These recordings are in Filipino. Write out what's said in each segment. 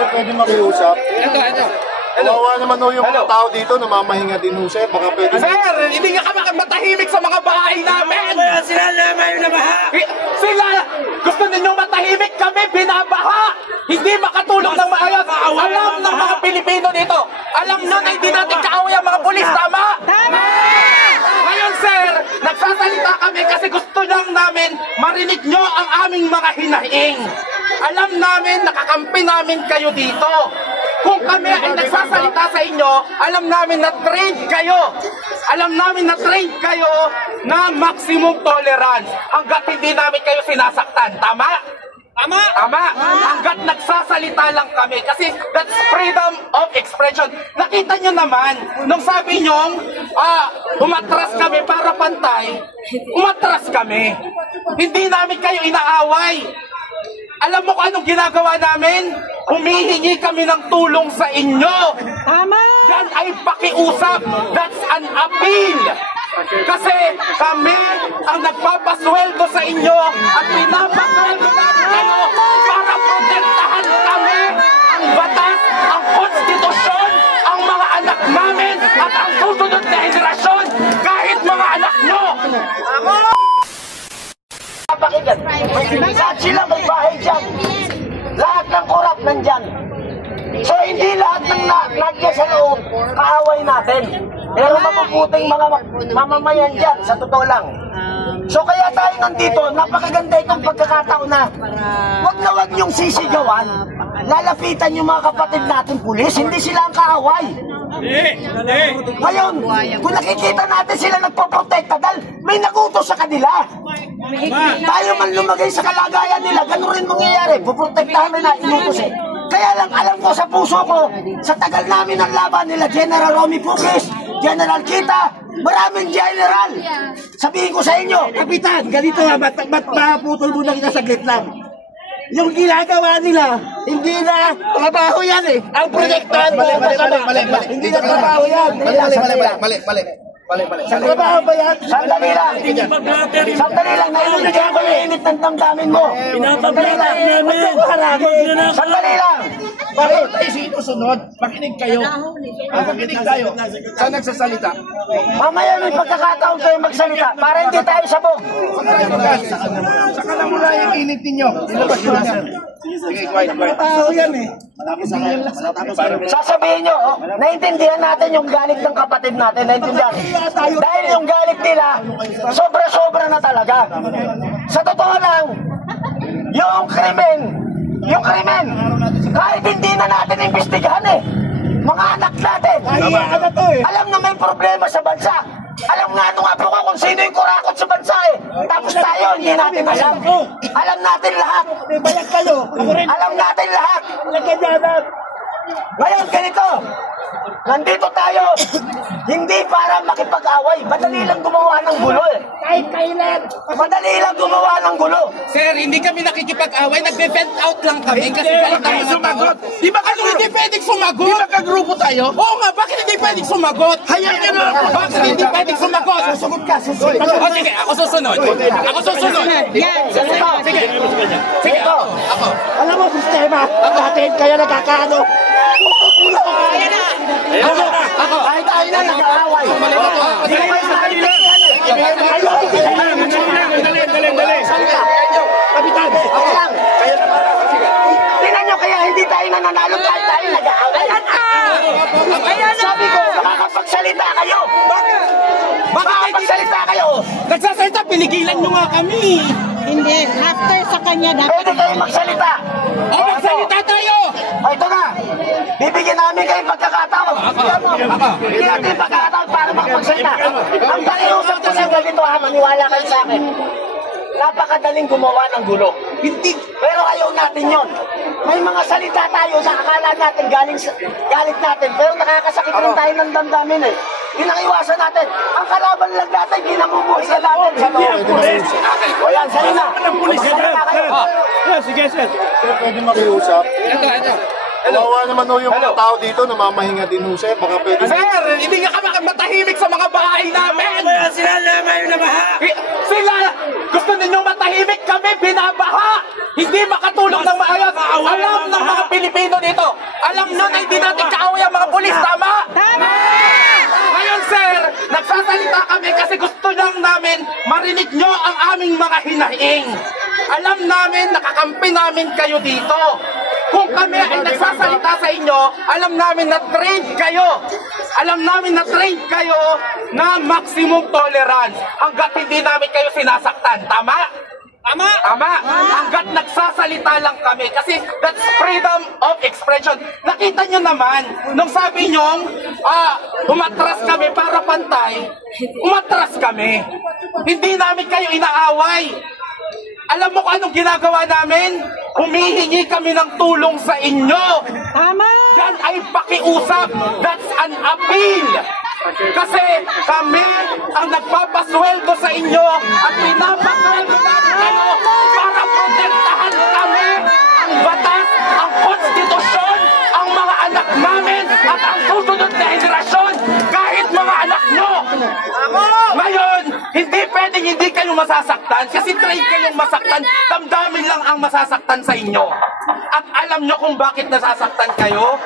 Sir, pwede makiusap? Ito. Kawawa naman ho yung mga tao dito, namamahinga din ho, sir. Baka pwede... Sir, hindi nga kami matahimik sa mga bahay namin! Sila naman yung nabaha! Sila! Gusto ninyong matahimik kami, binabaha! Hindi makatulong ng maayos! Alam ng mga Pilipino dito! Alam nun na hindi natin kaaway ang mga pulis, tama? Tama! Ngayon, sir, nagsasalita kami kasi gusto lang namin marinig nyo ang aming mga hinaing. Alam namin, nakakampi namin kayo dito. Kung kami ay nagsasalita sa inyo, alam namin na trained kayo. Alam namin na trained kayo na maximum tolerance hanggat hindi namin kayo sinasaktan. Tama? Tama? Tama. Hanggat nagsasalita lang kami. Kasi that's freedom of expression. Nakita nyo naman, nung sabi nyo, umatras kami para pantay, umatras kami. Hindi namin kayo inaaway. Alam mo kung anong ginagawa namin? Humihingi kami ng tulong sa inyo. Tama! Yan ay pakiusap. That's an appeal. Kasi kami ang nagpapasweldo sa inyo at pinapasweldo namin kayo para protektahan kami, ang batas, ang konstitusyon, ang mga anak namin at ang susunod na henerasyon, kahit mga anak nyo. Pakinggan, lahat sila may bahay dyan. Lahat ng korap nandyan. So hindi lahat ng nandiyan sa loob, kaaway natin. Pero mapuputing mga mamamayan dyan, sa totoo lang. So kaya tayo nandito, napakaganda itong pagkakataon na wag niyong sisigawan. Lalapitan yung mga kapatid natin pulis, hindi sila ang kaaway. Ngayon, kung nakikita natin sila nagpoprotekta dahil may nagutos sa kanila. Tayo man lumagay sa kalagayan nila, ganun rin mangyayari. Puprotektahan na inutos eh. Kaya lang alam ko sa puso ko, sa tagal namin ng laban nila, General Romy Pugis, General Kita, maraming general. Sabihin ko sa inyo, Kapitan, ganito ha, ba't maputol muna kita saglit lang. Yung ginagawa nila, hindi na trabaho yan eh. Ang proyektahan mo, hindi na trabaho yan. Mali. Sa trabaho ba yan? Sandali lang. Sandali lang, naiintindihan ko yung init ng damdamin mo. Sandali lang. Sandali lang. Bakit tayo sinusunod? Makinig kayo. Makinig tayo. Saan nagsasalita? Mamaya may pagkakataon kayo magsalita para hindi tayo sabog. Saka na muna yung init ninyo. Ilabas nyo na, sir. Sige, quiet. Tao yan eh. Sasabihin nyo, naintindihan natin yung galit ng kapatid natin. Naintindihan. Dahil yung galit nila, sobra-sobra na talaga. Sa totoo lang, yung krimen, kahit hindi na natin imbestigahan eh. Mga anak natin, alam na may problema sa bansa. Alam nga nung apo ko kung sino yung kurakot sa bansa eh. Tapos tayo, hindi natin alam. Alam natin lahat. Alam natin lahat. Ngayon, ganito. Nandito tayo. Hindi para makipag-away. Madali lang gumawa ng gulo eh. Kahit kailan. Madali lang gumawa ng gulo. Sir, hindi kami nakikipag-away, nagbe-vent out lang kami kasi galit tayo sumagot. Di ba kayo hindi pwedeng sumagot? Di ba kagrupo tayo? Oo nga, bakit hindi pwedeng sumagot? Hayaan nyo na! Bakit hindi pwedeng sumagot? Susunod ka, susunod. O sige, ako susunod. Ako susunod. Yan, susunod. Sige. Sige, ako. Alam mo, sistema, natin kaya nagkakaano. Ako. Kahit tayo na nag-aaway. Hindi ko kayo nakaintindihan eh. Dali. Kapitan, ako lang. Tingnan nyo kaya hindi tayo nananalo kahit tayo nag-aaway. Sabi ko, makakapagsalita kayo. Makakapagsalita kayo. Nagsasalita, pinigilan nyo nga kami. Hindi, after sa kanya dapat. Pwede kayo magsalita. O, magsalita tayo. Ito na. Bibigyan namin kayo pagkakataon. Bibigyan natin pagkakataon para makapagsalita. Ang pakiusap ko sa ganito ha, maniwala kayo sa akin. Napakadaling gumawa ng gulo. Hindi. Pero ayaw natin yon. May mga salita tayo na akala natin galit natin. Pero nakakasakit rin tayo ng damdamin eh. Pinangiwasan natin. Ang kalaban lang natin, ginamumuhay na natin sa loob. O yan, salina. Magsalita kayo. Sige, sir. Sir, pwede makiusap? Ito. Kawawa naman ho yung mga tao dito, namamahinga din ho sir. Baka pwede. Sir, hindi nga kami matahimik sa mga bahay namin. Sila naman yung nabaha. Sila, gusto ninyong matahimik kami, binabaha. Hindi makatulong ng maayos. Alam ng mga Pilipino dito. Alam nyo na hindi natin kaaway ang mga pulis, tama? Tama! Ngayon sir, nagsasalita kami kasi gusto lang namin marinig nyo ang aming mga hinaing. Alam namin, nakakampi namin kayo dito. Kung kami ay nagsasalita sa inyo, alam namin na trained kayo. Alam namin na trained kayo na maximum tolerance hanggat hindi namin kayo sinasaktan. Tama? Tama? Tama. Hanggat nagsasalita lang kami. Kasi that's freedom of expression. Nakita nyo naman, nung sabi nyo, umatras kami para pantay, umatras kami. Hindi namin kayo inaaway. Alam mo kung anong ginagawa namin? Humihingi kami ng tulong sa inyo. Tama! Yan ay pakiusap. That's an appeal. Kasi kami ang nagpapasweldo sa inyo at pinapasweldo namin kayo para protektahan kami, ang batas, ang konstitusyon, ang mga anak namin at ang susunod na henerasyon, kahit mga anak nyo. Ngayon, hindi pwedeng hindi kayo masasaktan kasi train kayong masaktan, damdamin lang ang masasaktan sa inyo. At alam nyo kung bakit nasasaktan kayo?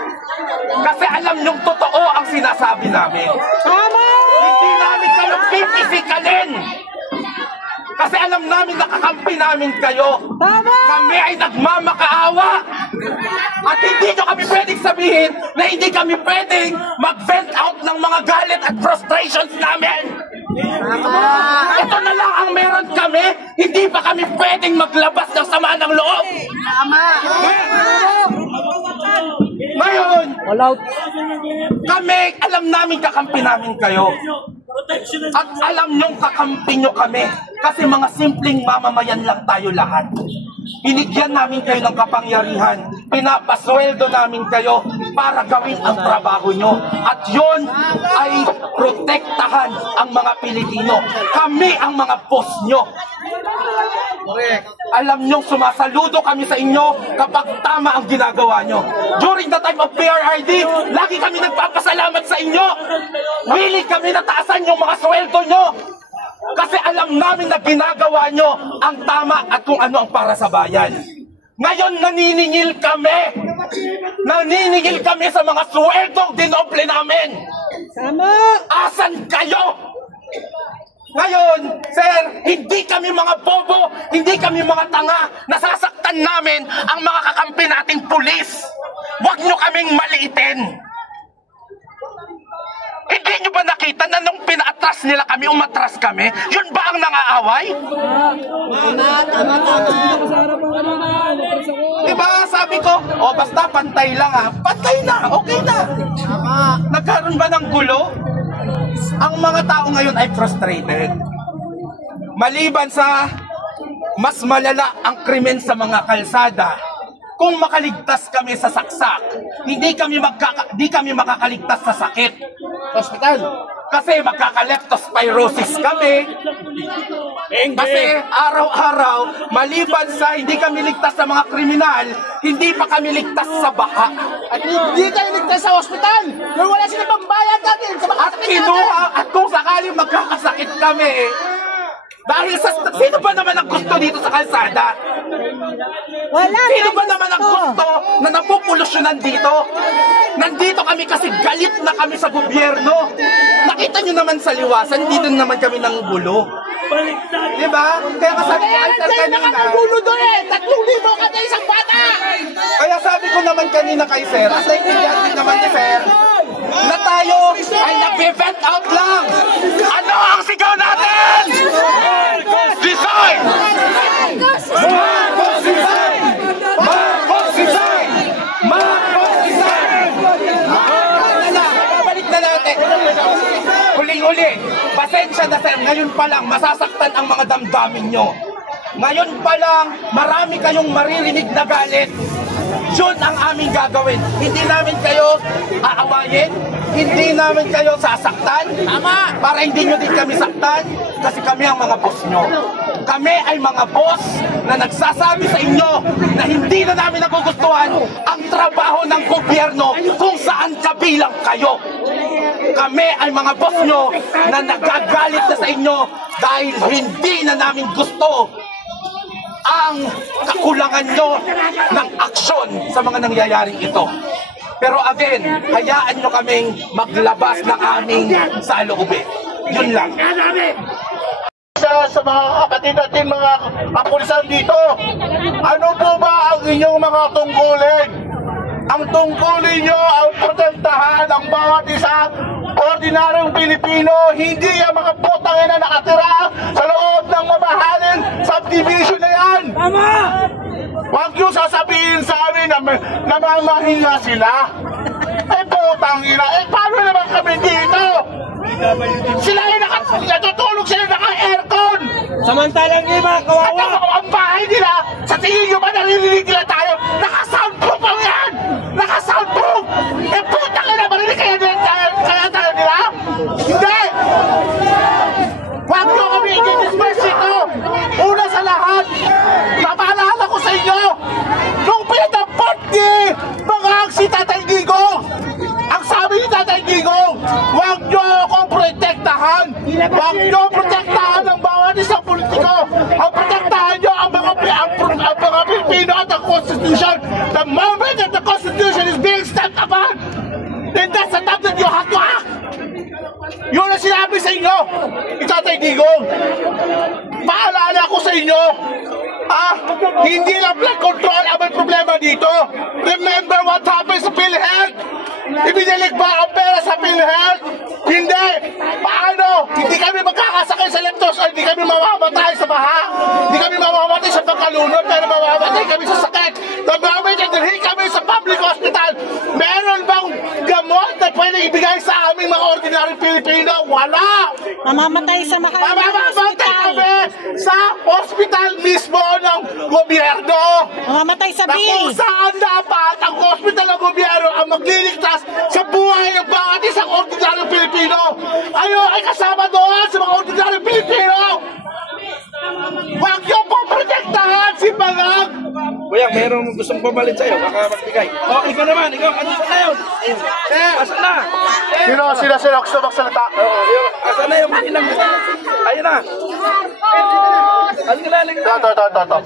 Kasi alam nyo totoo ang sinasabi namin. Tama! Hindi namin kayo pipisikalin. Kasi alam namin nakakampi namin kayo. Tama! Kami ay nagmamakaawa. At hindi nyo kami pwedeng sabihin na hindi kami pwedeng mag-vent out ng mga galit at frustrations namin. Ito na lang ang meron kami. Hindi pa kami pwedeng maglabas ng sama ng loob. Ngayon, kami, alam namin kakampi namin kayo. At alam nyong kakampi nyo kami. Kasi mga simpleng mamamayan lang tayo lahat. Binigyan namin kayo ng kapangyarihan. Pinapasweldo namin kayo para gawin ang trabaho nyo. At yun ay protektahan ang mga Pilipino. Kami ang mga boss nyo. Alam nyo, sumasaludo kami sa inyo kapag tama ang ginagawa nyo. During the time of PRRD, lagi kami nagpapasalamat sa inyo. Willing kami na taasan yung mga sweldo nyo. Kasi alam namin na ginagawa nyo ang tama at kung ano ang para sa bayan. Ngayon naniningil kami. Naniningil kami sa mga sweldong dinoble namin. Tama! Asan kayo? Ngayon, sir, hindi kami mga bobo, hindi kami mga tanga. Nasasaktan namin ang mga kakampi nating pulis. Huwag nyo kaming maliitin. Hindi nyo ba nakita na nung pinaatras nila kami, umatras kami? Yun ba ang nangaaway? Diba sabi ko, basta pantay lang ha. Pantay na, okay na. Nagkaroon ba ng gulo? Ang mga tao ngayon ay frustrated. Maliban sa mas malala ang krimen sa mga kalsada, kung makaligtas kami sa saksak, di kami makakaligtas sa sakit. Hospital. Kasi magkaka-leptospirosis kami. Kasi araw-araw, maliban sa hindi kami ligtas sa mga kriminal, hindi pa kami ligtas sa baha. At hindi kayo ligtas sa ospital. Kung wala sila pambayad natin sa mga At kinuha, at kung sakaling magkakasakit kami, dahil sa, sino ba naman ang gusto dito sa kalsada? Wala! Sino ba naman ang gusto na napupolusyonan dito? Nandito kami kasi galit na kami sa gobyerno. Nakita nyo naman sa liwasan, dito naman kami ng gulo. Diba? Kaya kasabi ko kay sir kanina, gulo doon eh. 3,000 ka na isang bata. kaya sabi ko naman kanina kay sir, at naintindihan din naman ni sir, na tayo ay nag-vent out lang. Ano ang sigaw natin? Design! Marcos design! Marcos design! Marcos design! Babalik na natin. Huling-huli, pasensya na sir, ngayon pa lang masasaktan ang mga damdamin nyo. Ngayon pa lang, marami kayong maririnig na galit. Yun ang aming gagawin. Hindi namin kayo aawayin, hindi namin kayo sasaktan. Tama! Para hindi nyo din kami saktan, kasi kami ang mga boss nyo. Kami ay mga boss na nagsasabi sa inyo na hindi na namin nagugustuhan ang trabaho ng gobyerno kung saan kabilang kayo. Kami ay mga boss nyo na nagagalit na sa inyo dahil hindi na namin gusto ang kakulangan nyo ng aksyon sa mga nangyayaring ito. Pero again, hayaan nyo kaming maglabas ng aming saloobin. Yun lang. Sa mga kapatid natin, mga kapulisan dito, ano po ba ang inyong mga tungkulin? Ang tungkulin nyo ang protektahan ang bawat isang ordinaryong Pilipino, hindi ang mga putang na nakatira sa loob ng mamahaling subdivision na yan. Tama! Huwag nyo sasabihin sa amin na namamahinga sila. Putang ina, paano naman kami dito? Sila ay natutulog sila naka-aircon. Samantalang iba, At kawawa! ang bahay nila, sa tingin nyo ba naririnig nila tayo? Naka-soundproof ang yan! Naka-soundproof! Putang ina, marinig kaya tayo nila? Hindi! Huwag nyo kami i-disperse ito! Una sa lahat, napaalala ko sa inyo, nung pinatampot ni si Tatay Digong, ang sabi ni Tatay Digong, huwag nyo akong protektahan! Huwag nyo protektahan ang bawat isang politiko! Ang protektahan nyo ang mga Pilipino at ang Constitution! The moment that the Constitution is being stepped upon, then that's the time that you have to act! Yun ang sinabi sa inyo, Tatay Digong. Paalala ko sa inyo, hindi lang blood control ang may problema dito. Remember what happened sa PhilHealth? Ibinalik ba ang pera sa PhilHealth? Hindi. Paano? Hindi kami magkakasakay sa leptos o hindi kami mamamatay sa baha. Hindi kami mamamatay sa pagkalunod, pero mamamatay kami sa sakit. The moment na dalhin kami sa public hospital, meron bang gamot na pwede ibigay sa aming mga ordinary Pilipino? Wala! Mamamatay sa mahal na Mamamatay kami sa hospital mismo ng gobyerno. Mamamatay sa Na kung bill! saan dapat ang hospital ng gobyerno ang magliligtas sa buhay ng bawat isang ordinaryong Pilipino. Ayo ay kasama doon sa mga ordinaryong Pilipino. Huwag niyo pong protektahan si Bangag. Kuya, mayroong gustong pumalit sa'yo, baka magbigay. O, ikaw naman, ikaw, ano sa kayo? Asan na? Sino gusto magsalita? Asan na yung ilang? Ayun na. Halika na, halika na. Ito.